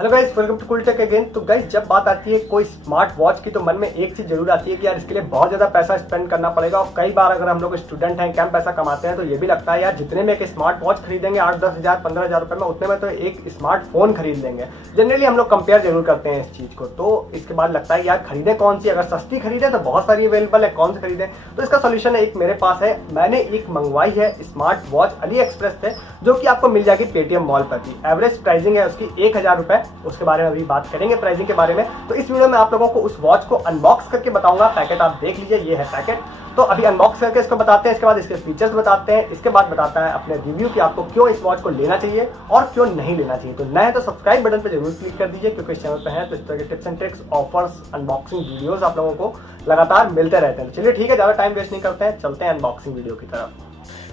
Hello guys, welcome to Cool Tech again. तो guys, जब बात आती है कोई स्मार्ट वॉच की तो मन में एक चीज जरूर आती है कि यार इसके लिए बहुत ज्यादा पैसा स्पेंड करना पड़ेगा। और कई बार अगर हम लोग स्टूडेंट हैं, कम पैसा कमाते हैं, तो ये भी लगता है यार जितने में एक स्मार्ट वॉच खरीदेंगे 8-10 हज़ार 15 हज़ार रुपए में, उतने में तो एक स्मार्टफोन खरीद लेंगे। जनरली हम लोग कंपेयर जरूर करते हैं इस चीज को। तो इसके बाद लगता है यार खरीदे कौन सी, अगर सस्ती खरीदे तो बहुत सारी अवेलेबल है, कौन सी खरीदे। तो इसका सोल्यूशन एक मेरे पास है। मैंने एक मंगवाई है स्मार्ट वॉच अली एक्सप्रेस से, जो कि आपको मिल जाएगी पेटीएम मॉल पर ही। एवरेज प्राइसिंग है उसकी 1000 रुपए। उसके बारे में अभी बात करेंगे प्राइसिंग के बारे में। तो इस वीडियो में आप लोगों को उस वॉच को अनबॉक्स करके बताऊंगा। पैकेट आप देख लीजिए, ये है पैकेट। तो अभी अनबॉक्स करके इसको बताते हैं, इसके बाद इसके फीचर्स बताते हैं, इसके बाद बताता है अपने रिव्यू कि आपको क्यों इस वॉच को लेना चाहिए और क्यों नहीं लेना चाहिए। तो नए तो सब्सक्राइब बटन पर जरूर क्लिक कर दीजिए, क्योंकि इस चैनल पे है तो इस तरह के tips and tricks, offers, unboxing videos आप लोगों को लगातार मिलते रहते हैं। चलिए ठीक है, ज्यादा टाइम वेस्ट नहीं करते हैं, चलते हैं अनबॉक्सिंग वीडियो की तरफ।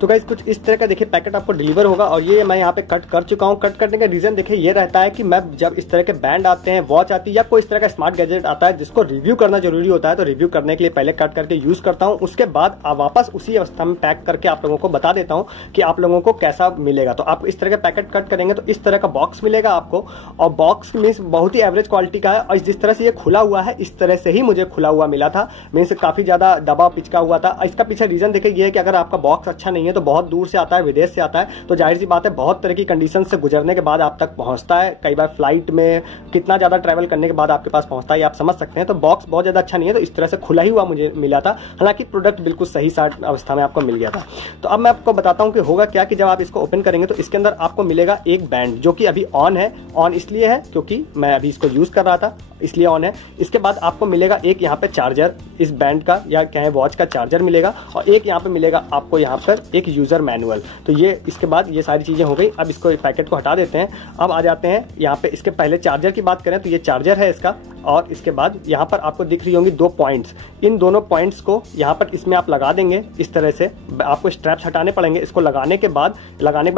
तो गाइस, कुछ इस तरह का देखिए पैकेट आपको डिलीवर होगा और ये मैं यहाँ पे कट कर चुका हूँ। कट करने का रीजन देखिए ये रहता है कि मैं जब इस तरह के बैंड आते हैं, वॉच आती है या कोई इस तरह का स्मार्ट गैजेट आता है जिसको रिव्यू करना जरूरी होता है, तो रिव्यू करने के लिए पहले कट करके यूज करता हूँ। उसके बाद वापस उसी अवस्था में पैक करके आप लोगों को बता देता हूँ कि आप लोगों को कैसा मिलेगा। तो आप इस तरह के पैकेट कट करेंगे तो इस तरह का बॉक्स मिलेगा आपको, और बॉक्स मीन्स बहुत ही एवरेज क्वालिटी का है। और जिस तरह से ये खुला हुआ है, इस तरह से ही मुझे खुला हुआ मिला था, मीन्स काफी ज्यादा दबा पिचका हुआ था। इसका पीछे रीजन देखिए ये है कि अगर आपका बॉक्स अच्छा नहीं है तो बहुत दूर से आता है, विदेश से आता है, तो जाहिर सी बात है बहुत तरह की कंडीशन से गुजरने के बाद आप तक पहुंचता है। कई बार फ्लाइट में कितना ज्यादा ट्रैवल करने के बाद आपके पास पहुंचता है, आप समझ सकते हैं। तो बॉक्स बहुत ज्यादा अच्छा नहीं है, तो इस तरह से खुला ही हुआ मुझे मिला था। हालांकि प्रोडक्ट बिल्कुल सही साट अवस्था में आपको मिल गया था। तो अब मैं आपको बताता हूं कि होगा क्या कि जब आप इसको ओपन करेंगे तो इसके अंदर आपको मिलेगा एक बैंड, जो कि अभी ऑन है। ऑन इसलिए है क्योंकि मैं अभी इसको यूज कर रहा था, इसलिए ऑन है। इसके बाद आपको मिलेगा एक यहाँ पे चार्जर, इस बैंड का या क्या है वॉच का चार्जर मिलेगा, और एक यहाँ पे मिलेगा आपको यहाँ पर एक यूजर मैनुअल। तो ये इसके बाद ये सारी चीजें हो गई। अब इसको पैकेट को हटा देते हैं। अब आ जाते हैं यहाँ पे, इसके पहले चार्जर की बात करें तो ये चार्जर है इसका, और इसके बाद यहाँ पर आपको दिख रही होंगी 2 पॉइंट्स। इन दोनों पॉइंट्स को यहाँ पर इसमें आप लगा देंगे इस तरह से। आपको स्ट्रैप्स हटाने पड़ेंगे। इसको लगाने के बाद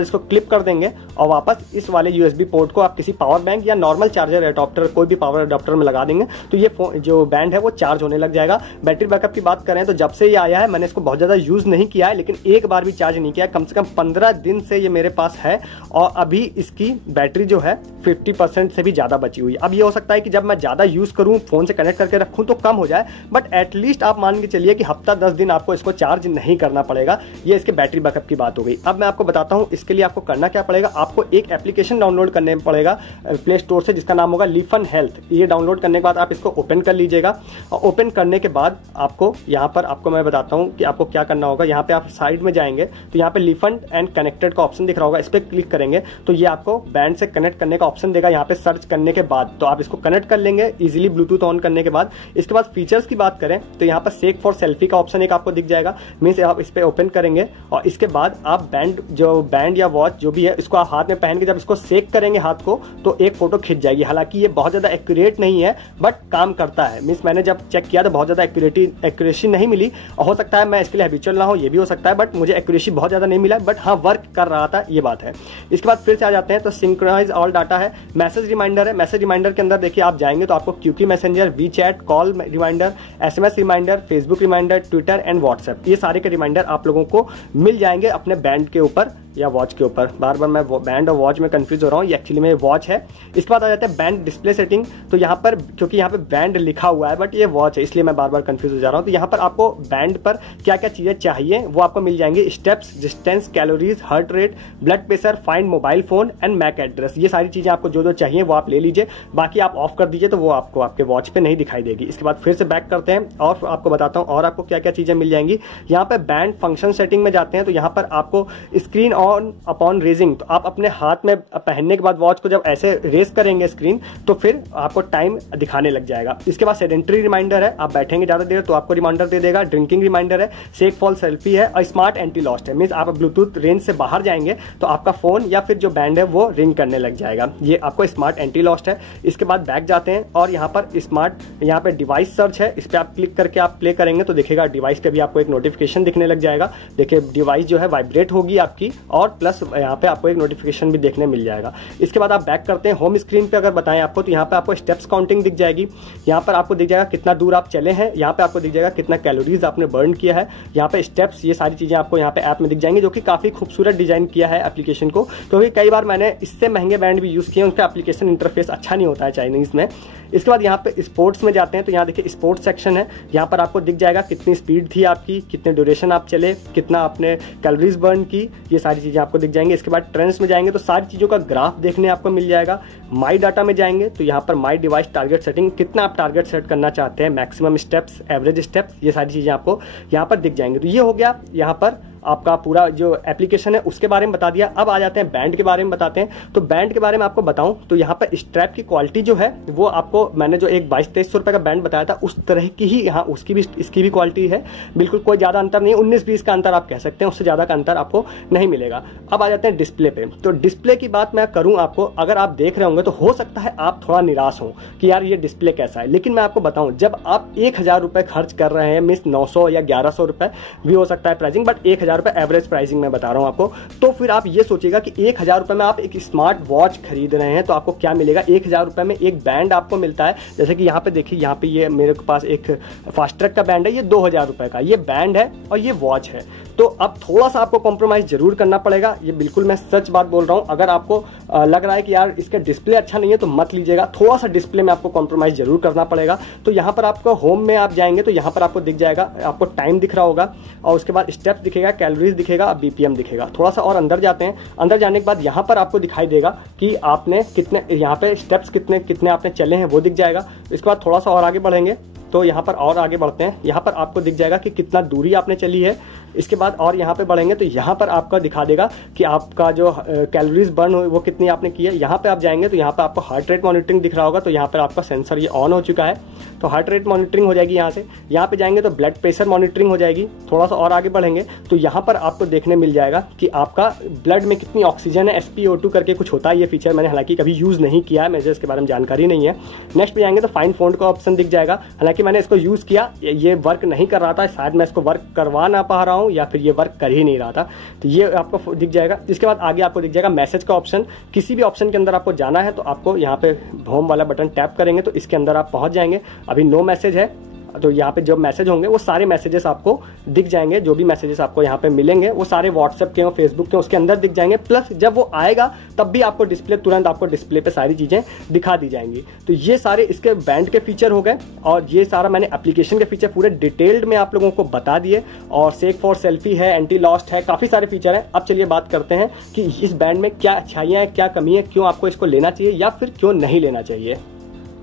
इसको क्लिप कर देंगे और वापस इस वाले यूएसबी पोर्ट को आप किसी पावर बैंक या नॉर्मल चार्जर एडॉप्टर, कोई भी पावर एडॉप्टर में लगा देंगे, तो ये जो बैंड है वो चार्ज होने लग जाएगा। बैटरी बैकअप की बात करें तो जब से ये आया है मैंने इसको बहुत ज्यादा यूज नहीं किया है, लेकिन एक बार भी चार्ज नहीं किया है। कम से कम 15 दिन से ये मेरे पास है और अभी इसकी बैटरी जो है 50% से भी ज्यादा बची हुई है। अब ये हो सकता है कि जब मैं ज्यादा यूज करूं, फोन से कनेक्ट करके रखूं तो कम हो जाए, बट एटलीस्ट आप मान के चलिए कि हफ्ता 10 दिन आपको इसको चार्ज नहीं करना पड़ेगा। ये इसके बैटरी बैकअप की बात हो गई। अब मैं आपको बताता हूं इसके लिए आपको करना क्या पड़ेगा। आपको एक एप्लीकेशन डाउनलोड करने पड़ेगा प्ले स्टोर से, जिसका नाम होगा लिफन हेल्थ। ये डाउनलोड करने के बाद आप इसको ओपन कर लीजिएगा, और ओपन करने के बाद आपको यहाँ पर आपको मैं बताता हूँ कि आपको क्या करना होगा। यहाँ पे आप साइड में जाएंगे तो यहाँ पे लिफन एंड कनेक्टेड का ऑप्शन दिख रहा होगा, इस पर क्लिक करेंगे तो ये आपको बैंड से कनेक्ट करने का ऑप्शन देगा। यहाँ पे सर्च करने के बाद तो आप इसको कनेक्ट कर लेंगे इजीली ब्लूटूथ ऑन करने के बाद। इसके बाद फीचर्स की बात करें तो यहाँ पर सेक फॉर सेल्फी का ऑप्शन एक आपको दिख जाएगा, मीन्स आप इस पे ओपन करेंगे और इसके बाद आप बैंड या वॉच जो भी है इसको आप हाथ में पहन के जब इसको सेक करेंगे हाथ को, तो एक फोटो खिंच जाएगी। हालांकि ये बहुत ज्यादा एक्यूरेट नहीं है, बट काम करता है। मीन्स मैंने जब चेक किया तो बहुत ज्यादा एक्यूरेसी नहीं मिली, और हो सकता है मैं इसके लिए हैबिचुअल ना हो, ये भी हो सकता है, बट मुझे एक्यूरेसी बहुत ज्यादा नहीं मिला, बट हाँ वर्क कर रहा था, ये बात है। इसके बाद फिर से आ जाते हैं तो सिंक्रोनाइज ऑल डाटा है, मैसेज रिमाइंडर है। मैसेज रिमाइंडर के अंदर देखिए आप जाएंगे तो आपको क्यूकी messenger, WeChat, call reminder, SMS reminder, Facebook reminder, Twitter and WhatsApp, ये सारे के रिमाइंडर आप लोगों को मिल जाएंगे अपने बैंड के ऊपर या वॉच के ऊपर। बार बार मैं बैंड और वॉच में कंफ्यूज हो रहा हूँ, ये एक्चुअली में वॉच है। इसके बाद आ जाता है बैंड डिस्प्ले सेटिंग। तो यहाँ पर क्योंकि यहाँ पे बैंड लिखा हुआ है बट ये वॉच है, इसलिए मैं बार बार कंफ्यूज हो जा रहा हूँ। तो यहाँ पर आपको बैंड पर क्या क्या चीजें चाहिए वो आपको मिल जाएंगे। Steps, distance, calories, heart rate, blood pressure, find mobile phone and MAC address, ये सारी चीजें आपको जो जो चाहिए वो आप ले लीजिए। बाकी आप ऑफ कर दीजिए तो वो आपको आपके वॉच पे नहीं दिखाई देगी। इसके बाद फिर से बैक करते हैं और आपको बताता हूँ और आपको क्या क्या चीजें मिल जाएंगी। यहाँ पे बैंड फंक्शन सेटिंग में जाते हैं तो यहाँ पर आपको स्क्रीन ऑन अपॉन रेजिंग, तो आप अपने हाथ में पहनने के बाद वॉच को जब ऐसे रेस करेंगे स्क्रीन तो फिर आपको टाइम दिखाने लग जाएगा। इसके बाद सेडेंटरी रिमाइंडर है, आप बैठेंगे ज्यादा देर तो आपको रिमाइंडर दे देगा। ड्रिंकिंग रिमाइंडर है, सेक फॉल सेल्फी है, और स्मार्ट एंटी लॉस्ट है, मींस आप ब्लूटूथ रेंज से बाहर जाएंगे तो आपका फोन या फिर जो बैंड है वो रिंग करने लग जाएगा। ये आपको स्मार्ट एंटी लॉस्ट है। इसके बाद बैक जाते हैं और बार यहाँ पर स्मार्ट यहाँ पे डिवाइस सर्च है, इस पर आप क्लिक करके आप प्ले करेंगे तो देखिएगा डिवाइस पे भी आपको एक नोटिफिकेशन दिखने लग जाएगा। देखिए डिवाइस जो है वाइब्रेट होगी आपकी, और प्लस यहाँ पे आपको एक नोटिफिकेशन भी देखने मिल जाएगा। इसके बाद आप बैक करते हैं होम स्क्रीन पे, अगर बताएं आपको तो यहाँ पे आपको स्टेप्स काउंटिंग दिख जाएगी। यहाँ पर आपको दिख जाएगा कितना दूर आप चले हैं, यहाँ पे आपको दिख जाएगा कितना कैलोरीज आपने बर्न किया है, यहाँ पे स्टेप्स, ये सारी चीजें आपको यहाँ पे ऐप में दिख जाएंगी, जो कि काफी खूबसूरत डिजाइन किया है एप्लीकेशन को। क्योंकि कई बार मैंने इससे महंगे बैंड भी यूज किए, उनका एप्लीकेशन इंटरफेस अच्छा नहीं होता है चाइनीज में। इसके बाद यहाँ पे स्पोर्ट्स में जाते हैं तो यहाँ देखिए स्पोर्ट्स सेक्शन है, यहाँ पर आपको दिख जाएगा कितनी स्पीड थी आपकी, कितने ड्यूरेशन आप चले, कितना आपने कैलोरीज बर्न की, ये सारी चीज़ें आपको दिख जाएंगी। इसके बाद ट्रेंड्स में जाएंगे तो सारी चीज़ों का ग्राफ देखने आपको मिल जाएगा। माई डाटा में जाएंगे तो यहाँ पर माई डिवाइस टारगेट सेटिंग, कितना आप टारगेट सेट करना चाहते हैं, मैक्सिमम स्टेप्स, एवरेज स्टेप्स, ये सारी चीज़ें आपको यहाँ पर दिख जाएंगे। तो ये हो गया यहाँ पर आपका पूरा जो एप्लीकेशन है उसके बारे में बता दिया। अब आ जाते हैं बैंड के बारे में बताते हैं। तो बैंड के बारे में आपको बताऊं तो यहाँ पर स्ट्रैप की क्वालिटी जो है वो आपको, मैंने जो एक 2200-2300 रुपए का बैंड बताया था उस तरह की ही यहाँ उसकी भी इसकी भी क्वालिटी है, बिल्कुल कोई ज़्यादा अंतर नहीं, 19-20 का अंतर आप कह सकते हैं, उससे ज़्यादा का अंतर आपको नहीं मिलेगा। अब आ जाते हैं डिस्प्ले पे। तो डिस्प्ले की बात मैं करूँ आपको, अगर आप देख रहे होंगे तो हो सकता है आप थोड़ा निराश हो कि यार ये डिस्प्ले कैसा है, लेकिन मैं आपको बताऊँ जब आप 1000 रुपये खर्च कर रहे हैं, मीन्स 900 या 1100 रुपये भी हो सकता है प्राइसिंग, बट 1000 रुपये एवरेज प्राइसिंग में बता रहा हूं आपको, तो फिर आप ये सोचिएगा कि 1000 रुपए में आप एक स्मार्ट वॉच खरीद रहे हैं तो आपको क्या मिलेगा। 1000 रुपए में एक बैंड आपको मिलता है, जैसे कि यहाँ पे देखिए, यहाँ पे ये मेरे पास एक फास्ट ट्रैक का बैंड है, ये 2000 रुपए का ये बैंड है और ये वॉच है। तो अब थोड़ा सा आपको कॉम्प्रोमाइज जरूर करना पड़ेगा, ये बिल्कुल मैं सच बात बोल रहा हूँ। अगर आपको लग रहा है कि यार इसका डिस्प्ले अच्छा नहीं है तो मत लीजिएगा, थोड़ा सा डिस्प्ले में आपको कॉम्प्रोमाइज जरूर करना पड़ेगा। तो यहाँ पर आपको होम में आप जाएंगे तो यहाँ पर आपको दिख जाएगा, आपको टाइम दिख रहा होगा और उसके बाद स्टेप्स दिखेगा, कैलोरीज दिखेगा, बीपीएम दिखेगा। थोड़ा सा और अंदर जाते हैं, अंदर जाने के बाद यहाँ पर आपको दिखाई देगा कि आपने कितने, यहाँ पे स्टेप्स कितने कितने आपने चले हैं वो दिख जाएगा। इसके बाद थोड़ा सा और आगे बढ़ेंगे तो यहाँ पर और आगे बढ़ते हैं, यहाँ पर आपको दिख जाएगा कि कितना दूरी आपने चली है। इसके बाद और यहाँ पे बढ़ेंगे तो यहाँ पर आपका दिखा देगा कि आपका जो कैलोरीज बर्न हो वो कितनी आपने की है। यहाँ पे आप जाएंगे तो यहाँ पे आपको हार्ट रेट मॉनिटरिंग दिख रहा होगा, तो यहाँ पर आपका सेंसर ये ऑन हो चुका है, तो हार्ट रेट मॉनिटरिंग हो जाएगी यहाँ से। यहाँ पे जाएंगे तो ब्लड प्रेशर मॉनिटरिंग हो जाएगी। थोड़ा सा और आगे बढ़ेंगे तो यहाँ पर आपको देखने मिल जाएगा कि आपका ब्लड में कितनी ऑक्सीजन है, SpO2 करके कुछ होता है, ये फीचर मैंने हालांकि कभी यूज़ नहीं किया है, मुझे इसके बारे में जानकारी नहीं है। नेक्स्ट पे जाएंगे तो फाइन फ़ॉन्ट का ऑप्शन दिख जाएगा, हालांकि मैंने इसको यूज़ किया, ये वर्क नहीं कर रहा था, शायद मैं इसको वर्क करवा ना पा रहा हूँ या फिर ये वर्क कर ही नहीं रहा था, तो ये आपको दिख जाएगा। इसके बाद आगे आपको दिख जाएगा मैसेज का ऑप्शन। किसी भी ऑप्शन के अंदर आपको जाना है तो आपको यहाँ पे होम वाला बटन टैप करेंगे तो इसके अंदर आप पहुंच जाएंगे। अभी नो मैसेज है, तो यहाँ पे जो मैसेज होंगे वो सारे मैसेजेस आपको दिख जाएंगे, जो भी मैसेजेस आपको यहाँ पे मिलेंगे वो सारे व्हाट्सएप के और फेसबुक के उसके अंदर दिख जाएंगे। प्लस जब वो आएगा तब भी आपको डिस्प्ले, तुरंत आपको डिस्प्ले पे सारी चीजें दिखा दी जाएंगी। तो ये सारे इसके बैंड के फीचर हो गए और ये सारा मैंने एप्लीकेशन के फीचर पूरे डिटेल्ड में आप लोगों को बता दिए। और सेक फॉर सेल्फी है, एंटी लॉस्ट है, काफी सारे फीचर है। अब चलिए बात करते हैं कि इस बैंड में क्या अच्छाइयाँ हैं, क्या कमी है, क्यों आपको इसको लेना चाहिए या फिर क्यों नहीं लेना चाहिए।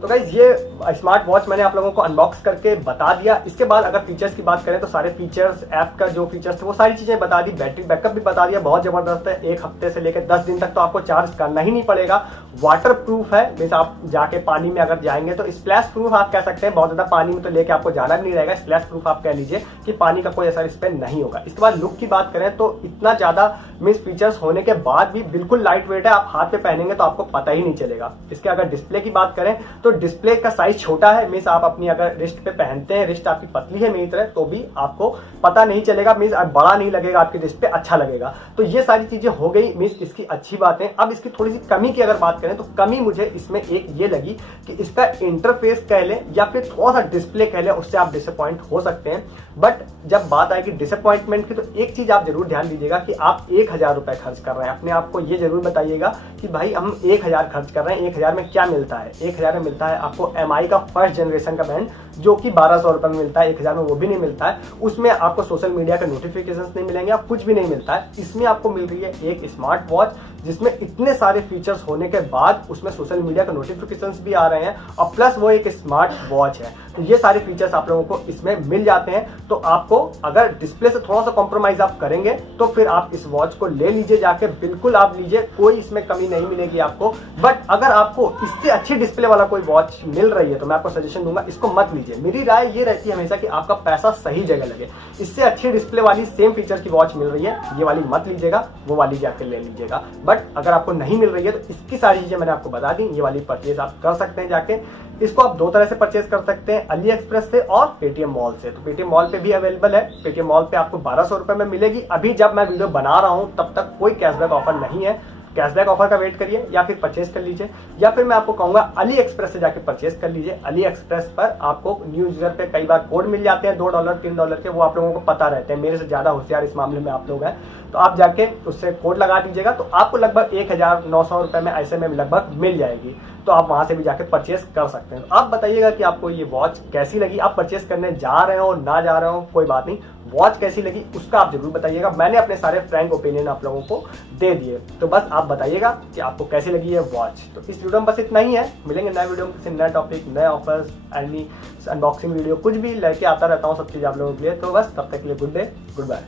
तो गाइज ये स्मार्ट वॉच मैंने आप लोगों को अनबॉक्स करके बता दिया। इसके बाद अगर फीचर्स की बात करें तो सारे फीचर्स, ऐप का जो फीचर्स थे वो सारी चीजें बता दी, बैटरी बैकअप भी बता दिया, बहुत जबरदस्त है। 1 हफ्ते से लेकर 10 दिन तक तो आपको चार्ज करना ही नहीं पड़ेगा। वाटर प्रूफ है, मीन्स आप जाके पानी में अगर जाएंगे तो स्प्लैश प्रूफ आप कह सकते हैं, बहुत ज्यादा पानी में तो लेके आपको जाना भी नहीं रहेगा, स्प्लैश प्रूफ आप कह लीजिए कि पानी का कोई असर इस पर नहीं होगा। इसके बाद लुक की बात करें तो इतना ज्यादा मीन्स फीचर्स होने के बाद भी बिल्कुल लाइट वेट है, आप हाथ पे पहनेंगे तो आपको पता ही नहीं चलेगा। इसके अगर डिस्प्ले की बात करें तो डिस्प्ले का साइज छोटा है, मीन्स आप अपनी अगर रिस्ट पे पहनते हैं, रिस्ट आपकी पतली है मेरी तरह, तो भी आपको पता नहीं चलेगा, मीन्स बड़ा नहीं लगेगा, आपकी रिस्ट पे अच्छा लगेगा। तो ये सारी चीजें हो गई मीन्स इसकी अच्छी बातें। अब इसकी थोड़ी सी कमी की अगर बात करें तो कमी मुझे इसमें एक ये लगी कि इसका इंटरफेस कह लें या फिर थोड़ा सा डिस्प्ले कह लें, उससे आप डिसअपॉइंट हो सकते हैं। बट जब बात आएगी डिसअपॉइंटमेंट की तो एक चीज आप जरूर ध्यान दीजिएगा कि आप 1000 रुपए खर्च कर रहे हैं, अपने आप को ये जरूर बताइएगा कि भाई हम 1000 खर्च कर रहे हैं, 1000 में क्या मिलता है। 1000 में मिलता है आपको MI का फर्स्ट जनरेशन का बैंड जो कि 1200 रुपए में मिलता है, 1000 में वो भी नहीं मिलता है। उसमें आपको सोशल मीडिया के नोटिफिकेशंस नहीं मिलेंगे, आप कुछ भी नहीं मिलता है। इसमें आपको मिल रही है एक स्मार्ट वॉच जिसमें इतने सारे फीचर्स होने के बाद उसमें सोशल मीडिया के नोटिफिकेशंस भी आ रहे हैं और प्लस वो एक स्मार्ट वॉच है। तो ये सारे फीचर्स आप लोगों को इसमें मिल जाते हैं। तो आपको अगर डिस्प्ले से थोड़ा सा कॉम्प्रोमाइज आप करेंगे तो फिर आप इस वॉच को ले लीजिए जाके, बिल्कुल आप लीजिए, कोई इसमें कमी नहीं मिलेगी आपको। बट अगर आपको इससे अच्छी डिस्प्ले वाला कोई वॉच मिल रही है तो मैं आपको सजेशन दूंगा इसको मत लीजिए। लीजिए। मेरी राय ये रहती है हमेशा कि आपका पैसा सही जगह लगे। इससे अच्छी डिस्प्ले वाली सेम फीचर की वॉच मिल रही है, ये वाली मत लीजिएगा, वो वाली जाकर ले लीजिएगा। बट अगर आपको नहीं मिल रही है तो इसकी सारी चीजें मैंने आपको बता दी, ये वाली परचेज आप कर सकते हैं जाके। इसको आप दो तरह से परचेज कर सकते हैं, अली एक्सप्रेस से और पेटीएम मॉल से। तो पेटीएम मॉल पे भी अवेलेबल है, पेटीएम मॉल पे आपको 1200 रुपए में मिलेगी। अभी जब मैं वीडियो बना रहा हूं तब तक कोई कैशबैक ऑफर नहीं है, कैशबैक ऑफर का वेट करिए या फिर परचेज कर लीजिए, या फिर मैं आपको कहूंगा अली एक्सप्रेस से जाके परचेज कर लीजिए। अली एक्सप्रेस पर आपको न्यू यूजर पे कई बार कोड मिल जाते हैं $2 $3 के, वो आप लोगों को पता रहते हैं, मेरे से ज्यादा होशियार इस मामले में आप लोग हैं। तो आप जाके उससे कोड लगा दीजिएगा तो आपको लगभग 1900 रुपए में ऐसे में लगभग मिल जाएगी। तो आप वहां से भी जाके परचेस कर सकते हैं। तो आप बताइएगा कि आपको ये वॉच कैसी लगी, आप परचेस करने जा रहे हो ना जा रहे हो कोई बात नहीं, वॉच कैसी लगी उसका आप जरूर बताइएगा। मैंने अपने सारे फ्रैंक ओपिनियन आप लोगों को दे दिए, तो बस आप बताइएगा कि आपको कैसी लगी है वॉच। तो इस वीडियो में बस इतना ही है, मिलेंगे नए वीडियो में किसी नए टॉपिक, नए ऑफर्स, एनी अनबॉक्सिंग वीडियो, कुछ भी लेके आता रहता हूँ सब चीज आप लोगों के लिए। तो बस तब तक के लिए गुड डे, गुड बाय।